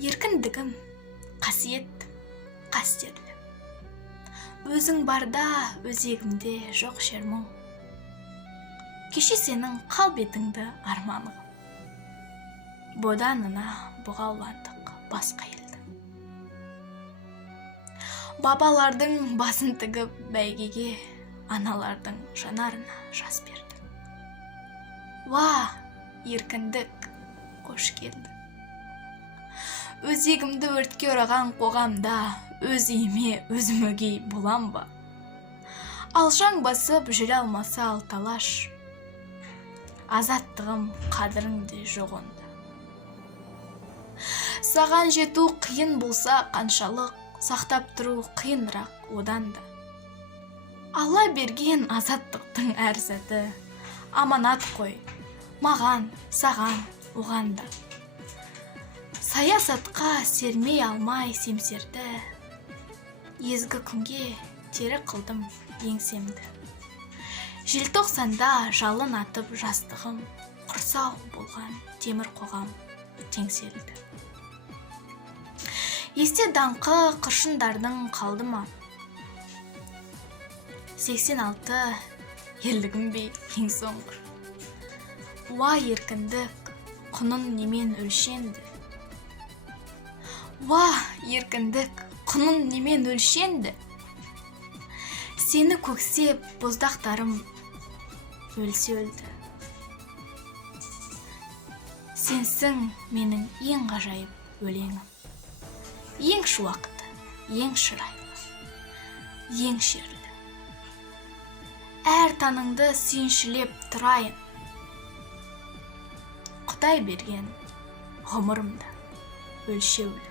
Еркіндігім қасиет, қастерлі. Өзің барда өзегімде жоқ шермің. Кеше сенің қалбетіңді арманың. Боданына бұғауландық басқа елді. Бабалардың басын тігіп бәйгеге, аналардың жанарына жас берді. Ва, еркіндік, қош келді. Өзегімді өртке ораған қоғамда өз үйіме өзім өгей болам ба? Алшаң басып жүре алмаса алталаш, азаттығым қадіріңде жоқ онда. Саған жету қиын болса қаншалық, сақтап тұру қиынырақ одан да. Алла берген азаттықтың әр сәті аманат қой, маған, саған, оған да. Саясатқа сермей алмай семсерді, езгі күнге тері қылдым еңсемді. Желтоқсанда жалын атып жастығым, құрсау болған темір қоғам теңселді. Есте даңқы қыршындардың қалды ма? 86 ерлігім бе ең соңғы. Уа еркіндік, құнын немен өлшенді? Уа еркіндік, құнын немен өлшенді? Сені көксеп боздақтарым өлсе өлді. Сенсің менің ең ғажайып өлеңім. Ең шуақты, ең шырайлы, ең шерлі. Әр таныңды сүйіншілеп тұрайын. Құдай берген ғұмырымда өлшеулі.